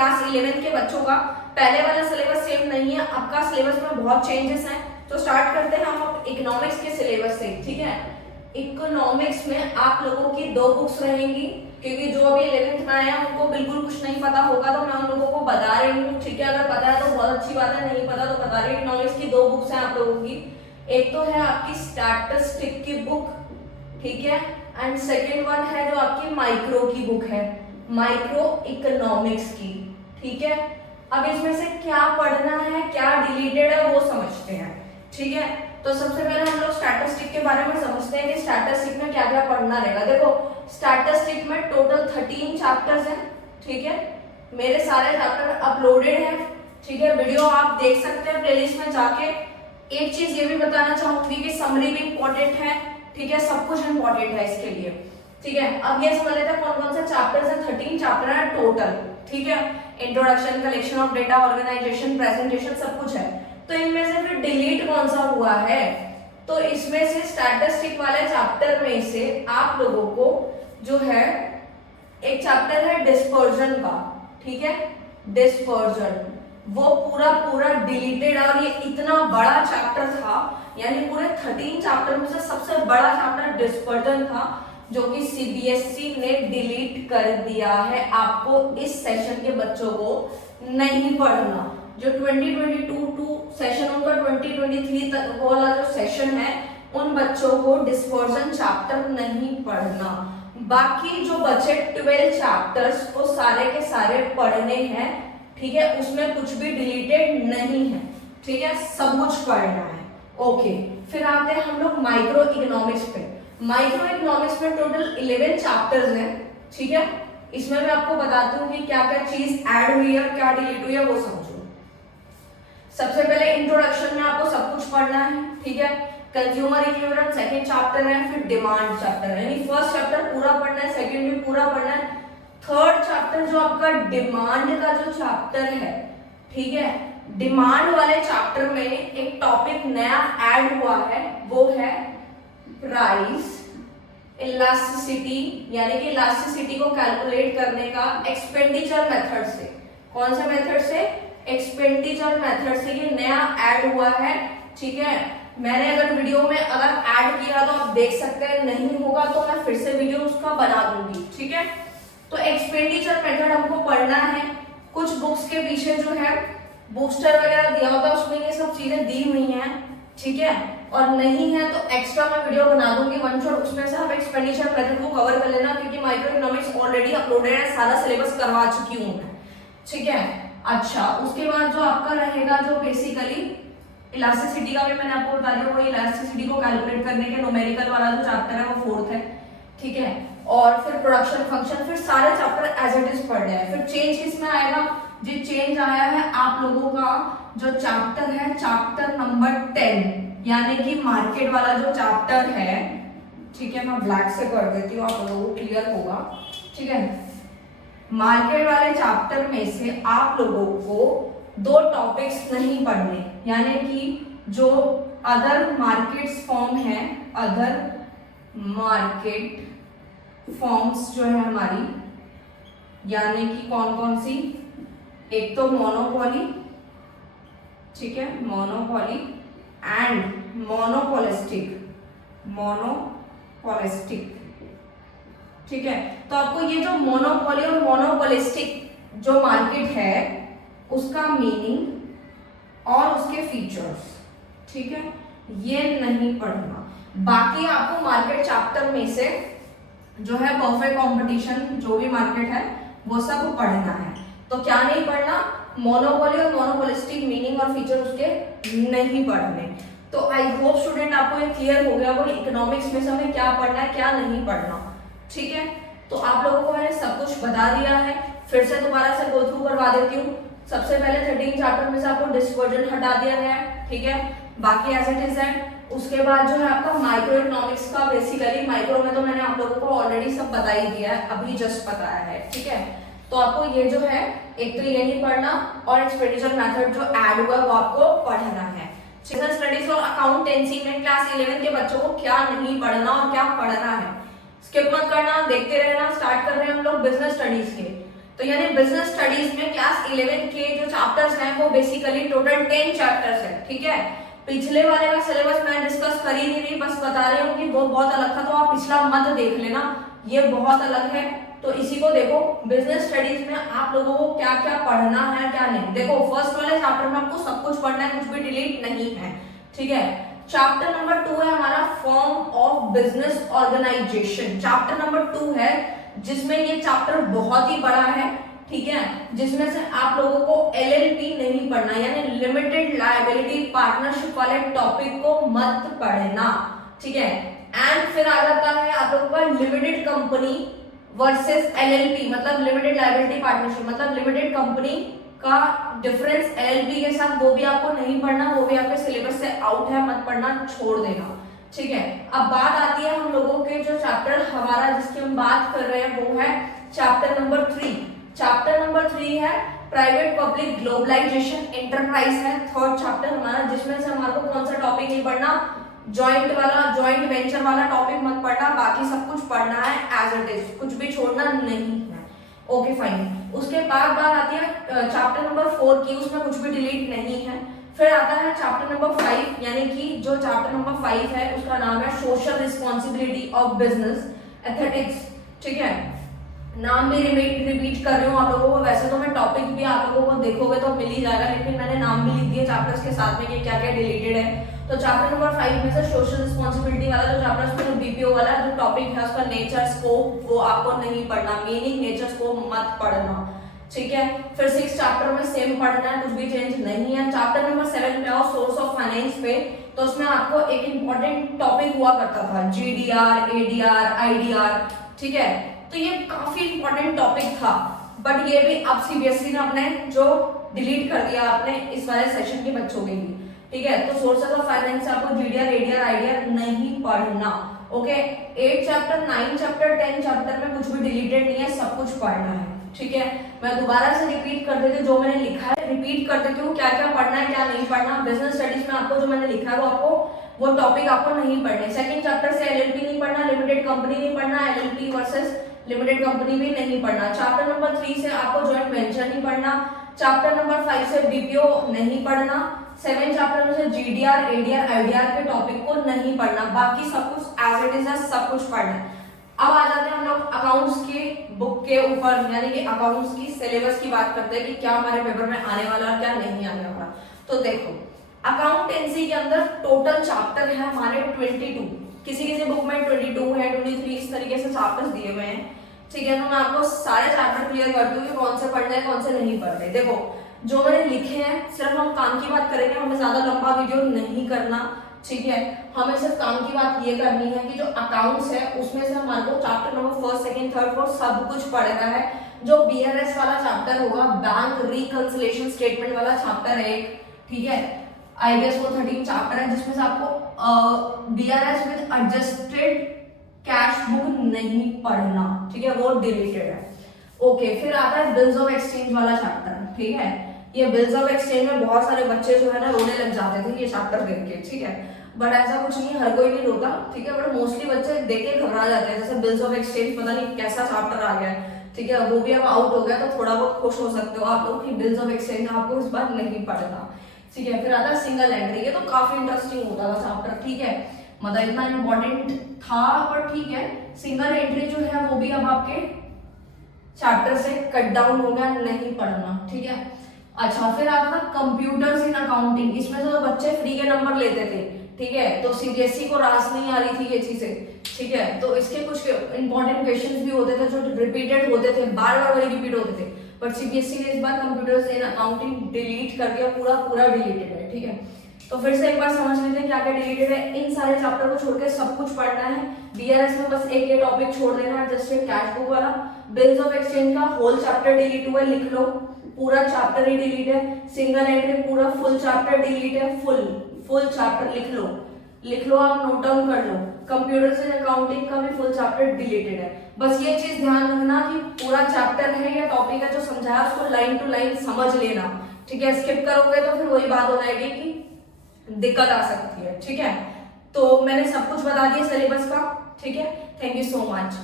Class 11 के बच्चों का पहले वाला सिलेबस सेम नहीं है, आपका सिलेबस में बहुत चेंजेस हैं। तो स्टार्ट करते हैं हम अब इकोनॉमिक्स के सिलेबस से, ठीक है। इकोनॉमिक्स में आप लोगों की 2 बुक्स रहेंगी, क्योंकि जो अभी 11th में आए हैं उनको बिल्कुल कुछ नहीं पता होगा, तो मैं उन लोगों को बता रही हूँ, ठीक है। अगर पता है तो बहुत अच्छी बात है, नहीं पता तो बता रही हूँ। इकोनॉमिक्स की 2 बुक्स हैं आप लोगों की, एक तो है आपकी स्टैटिस्टिक की बुक, ठीक है, एंड सेकेंड वन है जो आपकी माइक्रो की बुक है, माइक्रो इकोनॉमिक्स की, ठीक है। अब इसमें से क्या पढ़ना है, क्या डिलीटेड है वो समझते हैं, ठीक है। तो सबसे पहले हम लोग स्टैटिस्टिक के बारे में समझते हैं कि स्टैटिस्टिक में क्या क्या पढ़ना रहेगा। देखो स्टैटिस्टिक में टोटल 13 चैप्टर्स हैं, ठीक है। मेरे सारे चैप्टर अपलोडेड हैं, ठीक है, वीडियो आप देख सकते हैं प्लेलिस्ट में जाके। एक चीज ये भी बताना चाहूंगी कि समरी भी इंपॉर्टेंट है, ठीक है, सब कुछ इंपॉर्टेंट है इसके लिए, ठीक है। अब ये समझ लेते हैं कौन कौन से चैप्टर्स हैं। 13 चैप्टर है टोटल, ठीक है। Introduction, collection of data, organization, presentation, सब कुछ है। तो इनमें से फिर डिलीट कौन सा हुआ है, तो इसमें से स्टैटिस्टिक वाले चैप्टर में से आप लोगों को जो है एक चैप्टर है डिस्पर्जन का, ठीक है, डिस्पर्जन, वो पूरा डिलीटेड है। और ये इतना बड़ा चैप्टर था, यानी पूरे 13 चैप्टर में से सबसे बड़ा चैप्टर डिस्पर्जन था, जो कि सीबीएसई ने डिलीट कर दिया है। आपको इस सेशन के बच्चों को नहीं पढ़ना। जो 2022 सेशन उनका 2023 तक वाला जो सेशन है, उन बच्चों को डिस्पर्जन चैप्टर नहीं पढ़ना। बाकी जो बचे 12 चैप्टर्स वो सारे के सारे पढ़ने हैं, ठीक है, उसमें कुछ भी डिलीटेड नहीं है, ठीक है, सब कुछ पढ़ना है। ओके, फिर आते हैं हम लोग माइक्रो इकोनॉमिक्स पे। माइक्रो इकोनॉमिक्स में टोटल 11 चैप्टर्स हैं, ठीक है। इसमें मैं आपको बताती हूँ कि क्या क्या चीज ऐड हुई है, क्या डिलीट हुई है, वो समझो। सबसे पहले इंट्रोडक्शन में आपको सब कुछ पढ़ना है, ठीक है। कंज्यूमर इक्विवेलेंट सेकंड चैप्टर है, फिर डिमांड चैप्टर है, यानी फर्स्ट चैप्टर पूरा पढ़ना है, सेकंड भी पूरा पढ़ना है। थर्ड चैप्टर जो आपका डिमांड का जो चैप्टर है, ठीक है, डिमांड वाले चैप्टर में एक टॉपिक नया ऐड हुआ है, वो है प्राइस इलास्टिसिटी, यानी कि इलास्टिसिटी को कैलकुलेट करने का एक्सपेंडिचर मेथड से। कौन से मेथड से? एक्सपेंडिचर मेथड से ये नया ऐड हुआ है, ठीक है। मैंने अगर वीडियो में अगर ऐड किया तो आप देख सकते हैं, नहीं होगा तो मैं फिर से वीडियो उसका बना दूंगी, ठीक है। तो एक्सपेंडिचर मेथड हमको पढ़ना है। कुछ बुक्स के पीछे जो है बूस्टर वगैरह दिया होता है, उसमें ये सब चीजें दी हुई हैं, ठीक है। और नहीं है तो एक्स्ट्रा मैं वीडियो बना दूंगी वन शॉट, उसमें से आप एक्सपेंडिचर मेथड को कवर कर लेना, क्योंकि माइक्रो इकोनॉमिक्स ऑलरेडी अपलोडेड है, सारा सिलेबस करवा चुकी हूँ मैं, ठीक है। अच्छा, उसके बाद जो आपका रहेगा जो बेसिकली इलास्टिसिटी का भी मैंने आपको बता दिया, वो इलास्टिसिटी को कैलकुलेट करने के न्यूमेरिकल वाला जो चैप्टर है वो 4th है, ठीक है। और फिर प्रोडक्शन फंक्शन, फिर सारे चैप्टर एज इट इज पढ़ रहे हैं। फिर चेंज किसमें आएगा? जो चेंज आया है आप लोगों का जो चैप्टर है, चैप्टर नंबर 10, यानी कि मार्केट वाला जो चैप्टर है, ठीक है, मैं ब्लैक से कर देती हूँ, आप लोगों को क्लियर होगा, ठीक है। मार्केट वाले चैप्टर में से आप लोगों को 2 टॉपिक्स नहीं पढ़ने, यानी कि जो अदर मार्केट्स फॉर्म है, अदर मार्केट फॉर्म्स जो है हमारी, यानी कि कौन कौन सी? एक तो मोनोपोली, ठीक है, मोनोपोली एंड मोनोपोलिस्टिक, मोनोपोलिस्टिक, ठीक है। तो आपको ये जो मोनोपोली और मोनोपोलिस्टिक जो मार्केट है उसका मीनिंग और उसके फीचर्स, ठीक है, ये नहीं पढ़ना। बाकी आपको मार्केट चैप्टर में से जो है परफेक्ट कंपटीशन, जो भी मार्केट है वो सब पढ़ना है। तो क्या नहीं पढ़ना? मोनोपोली और मोनोपोलिस्टिक मीनिंग और फीचर उसके नहीं पढ़ने। तो आई होप स्टूडेंट आपको ये क्लियर हो गया वो इकोनॉमिक्स में से हमें क्या पढ़ना है, क्या नहीं पढ़ना, ठीक है। तो आप लोगों को मैंने सब कुछ बता दिया है, फिर से दोबारा से गो थ्रू करवा देती हूँ। सबसे पहले 13 चैप्टर में से आपको डिस्पर्जन हटा दिया गया है, ठीक है, बाकी एज इट इज है। उसके बाद जो है आपका माइक्रो इकोनॉमिक्स का, बेसिकली माइक्रो में तो मैंने आप लोगों को ऑलरेडी सब बता ही दिया है, अभी जस्ट बताया है, ठीक है। तो आपको ये जो है एक तो ये नहीं पढ़ना, और एक्सपेंडिचर मेथड जो ऐड हुआ वो आपको पढ़ना है। बिजनेस स्टडीज और अकाउंटेंसी में क्लास 11 के बच्चों को क्या नहीं पढ़ना और क्या पढ़ना है, स्किप मत करना, देखते रहना। स्टार्ट कर रहे हैं हम लोग बिजनेस स्टडीज के। तो यानी बिजनेस स्टडीज में क्लास 11 के जो चैप्टर्स हैं वो बेसिकली टोटल 10 चैप्टर्स है, ठीक है। पिछले वाले का सिलेबस मैं डिस्कस कर ही नहीं रही, बस बता रही हूँ कि वो बहुत अलग था, तो आप पिछला मत देख लेना, ये बहुत अलग है। तो इसी को देखो, बिजनेस स्टडीज में आप लोगों को क्या क्या पढ़ना है क्या नहीं। देखो फर्स्ट वाले चैप्टर में आपको सब कुछ पढ़ना है, कुछ भी डिलीट नहीं है, ठीक है। चैप्टर नंबर 2 है हमारा form of business organization. Chapter number 2 है जिसमें ये चैप्टर बहुत ही बड़ा है, ठीक है, जिसमें से आप लोगों को एलएलपी नहीं पढ़ना, यानी लिमिटेड लायबिलिटी पार्टनरशिप वाले टॉपिक को मत पढ़ना, ठीक है। एंड फिर आ जाता है आप लोगों का लिमिटेड कंपनी वर्सेस एलएलपी, मतलब लिमिटेड लायबिलिटी पार्टनरशिप, मतलब लिमिटेड कंपनी का डिफरेंस एलएलपी के साथ, वो भी आपको नहीं पढ़ना, वो भी आपके सिलेबस से आउट है, मत पढ़ना, छोड़ देना, ठीक है। अब बात आती है हम लोगों के जो चैप्टर हमारा जिसकी हम बात कर रहे हैं वो है चैप्टर नंबर 3। चैप्टर नंबर 3 है प्राइवेट पब्लिक ग्लोबलाइजेशन एंटरप्राइज है थर्ड चैप्टर हमारा, जिसमें से हमारे को कौन सा टॉपिक नहीं पढ़ना, जॉइंट वाला, जॉइंट वेंचर वाला टॉपिक मत पढ़ना, बाकी सब कुछ पढ़ना है एज इट इज, कुछ भी छोड़ना नहीं है, ओके फाइन। उसके बाद बात आती है चैप्टर नंबर 4 की, उसमें कुछ भी डिलीट नहीं है। फिर आता है चैप्टर नंबर 5, यानी कि जो चैप्टर नंबर 5 है उसका नाम है social responsibility of business aesthetics, ठीक है। नाम भी रिपीट कर रही हूँ आप लोगों को, वैसे तो मैं टॉपिक भी आप लोगों को देखोगे तो मिल ही जाएगा, लेकिन मैंने नाम भी लिख दिए चैप्टर्स के साथ में कि क्या क्या डिलीटेड है। तो चैप्टर नंबर 5 में से सोशल रिस्पॉन्सिबिलिटी वाला जो चैप्टर उसमें बीपीओ वाला जो टॉपिक है उसका नेचर स्कोप वो आपको नहीं पढ़ना, मीनिंग नेचर स्कोप मत पढ़ना, ठीक है। फिर 6 चैप्टर में सेम पढ़ना है, कुछ भी चेंज नहीं है। चैप्टर नंबर 7 पे आओ सोर्स ऑफ फाइनेंस पे, तो उसमें आपको एक इंपॉर्टेंट टॉपिक हुआ करता था जीडीआर, एडीआर, आईडीआर, ठीक है। तो ये काफी इंपॉर्टेंट टॉपिक था, बट ये भी अब सीबीएसई ने अपने जो डिलीट कर दिया आपने इस वाले सेशन के बच्चों के लिए, ठीक है। तो सोर्सेस ऑफ फाइनेंस से आपको जीडीआर, एडीआर, आईडीआर नहीं पढ़ना, ओके। 8 चैप्टर, 9 चैप्टर, 10 चैप्टर में कुछ भी डिलीटेड नहीं है, सब कुछ पढ़ना है, ठीक है। मैं दोबारा से रिपीट कर देती हूँ, जो मैंने लिखा है रिपीट कर देती हूँ, क्या क्या पढ़ना है क्या नहीं पढ़ना। बिजनेस स्टडीज में आपको जो मैंने लिखा है वो आपको वो टॉपिक आपको नहीं पढ़ने। सेकंड चैप्टर से एलएलपी नहीं पढ़ना, लिमिटेड कंपनी नहीं पढ़ना, एलएलपी वर्सेस लिमिटेड कंपनी भी नहीं पढ़ना। चैप्टर नंबर 3 से आपको जॉइंट वेंचर नहीं पढ़ना। चैप्टर नंबर 5 से बीपीओ नहीं पढ़ना। 7 चैप्टर में से जीडीआर, एडीआर, आईडीआर के टॉपिक को नहीं पढ़ना, बाकी सब कुछ एज इट इज है, सब कुछ पढ़ना है। अब आ जाते हैं हम लोग अकाउंट्स की बुक के ऊपर, यानी कि अकाउंट्स की सिलेबस की बात करते हैं कि क्या हमारे पेपर में आने वाला और क्या नहीं आने वाला। तो देखो अकाउंटेंसी के अंदर टोटल चैप्टर है हमारे 22, किसी किसी बुक में 22 है, 23, इस तरीके से चैप्टर्स दिए हुए हैं, ठीक है। तो मैं आपको सारे चैप्टर क्लियर करती हूँ कि कौन से पढ़ने हैं कौन से नहीं पढ़ने। देखो जो मैंने लिखे हैं सिर्फ हम काम की बात करेंगे, हमें ज्यादा लंबा वीडियो नहीं करना, ठीक है। हमें सिर्फ काम की बात ये करनी है कि जो अकाउंट्स है उसमें से हमारे को चैप्टर नंबर 1, 2, 3, 4 सब कुछ पढ़ना है। जो बीआरएस वाला चैप्टर होगा, बैंक रिकंसिलिएशन स्टेटमेंट वाला चैप्टर है एक, ठीक है। आईबीएस को 13 चैप्टर है जिसमें से आपको BRS with adjusted cash book नहीं पढ़ना, ठीक है, वो डिलीटेड है, ओके। फिर आता है बिल्स ऑफ एक्सचेंज वाला चैप्टर, ठीक है। ये बिल्स ऑफ एक्सचेंज में बहुत सारे बच्चे जो है ना रोने लग जाते थे ये चैप्टर देख के, ठीक है, बट ऐसा कुछ नहीं, हर कोई नहीं रोता, ठीक है, बट मोस्टली बच्चे देख के घबरा जाते हैं। जैसे बिल्स ऑफ एक्सचेंज पता नहीं कैसा चैप्टर आ गया है, ठीक है, वो भी अब आउट हो गया, तो थोड़ा बहुत खुश हो सकते हो आप लोग कि बिल्स ऑफ एक्सचेंज आपको इस बार नहीं पढ़ना, ठीक है। फिर आता है सिंगल एंट्री, ये तो काफी इंटरेस्टिंग होता था चैप्टर, ठीक है, मतलब इतना इंपॉर्टेंट था, पर ठीक है। सिंगल एंट्री जो है वो भी अब आपके चैप्टर से कट डाउन हो गया, नहीं पढ़ना, ठीक है। अच्छा, फिर आता था कंप्यूटर्स इन अकाउंटिंग, इसमें तो बच्चे फ्री के नंबर लेते थे, ठीक है, तो सीबीएसई को रास नहीं आ रही थी ये चीजें, ठीक है। तो इसके कुछ इंपॉर्टेंट क्वेश्चंस भी होते थे जो रिपीटेड होते थे, बार बार वही रिपीट होते थे, बट सीबीएसई ने इस बार कंप्यूटर्स इन अकाउंटिंग डिलीट कर दिया, पूरा पूरा डिलीटेड है, ठीक है। तो फिर से एक बार समझ लेते हैं क्या क्या डिलीटेड है। इन सारे चैप्टर को छोड़ के सब कुछ पढ़ना है। बीआरएस में बस एक ये टॉपिक छोड़ देना है, एडजस्टेड कैश बुक वाला। बिल्स ऑफ एक्सचेंज का होल चैप्टर डिलीट हुआ है, लिख लो, पूरा चैप्टर ही डिलीट है। सिंगल एंट्री पूरा फुल चैप्टर डिलीट है, फुल चैप्टर लिख लो आप, नोट डाउन कर लो। कंप्यूटर से अकाउंटिंग का भी फुल चैप्टर डिलीटेड है। बस ये चीज ध्यान रखना कि पूरा चैप्टर है या टॉपिक है जो समझाया उसको लाइन टू लाइन समझ लेना, ठीक है। स्किप करोगे तो फिर वही बात हो जाएगी कि दिक्कत आ सकती है, ठीक है। तो मैंने सब कुछ बता दिया सिलेबस का, ठीक है। Thank you so much.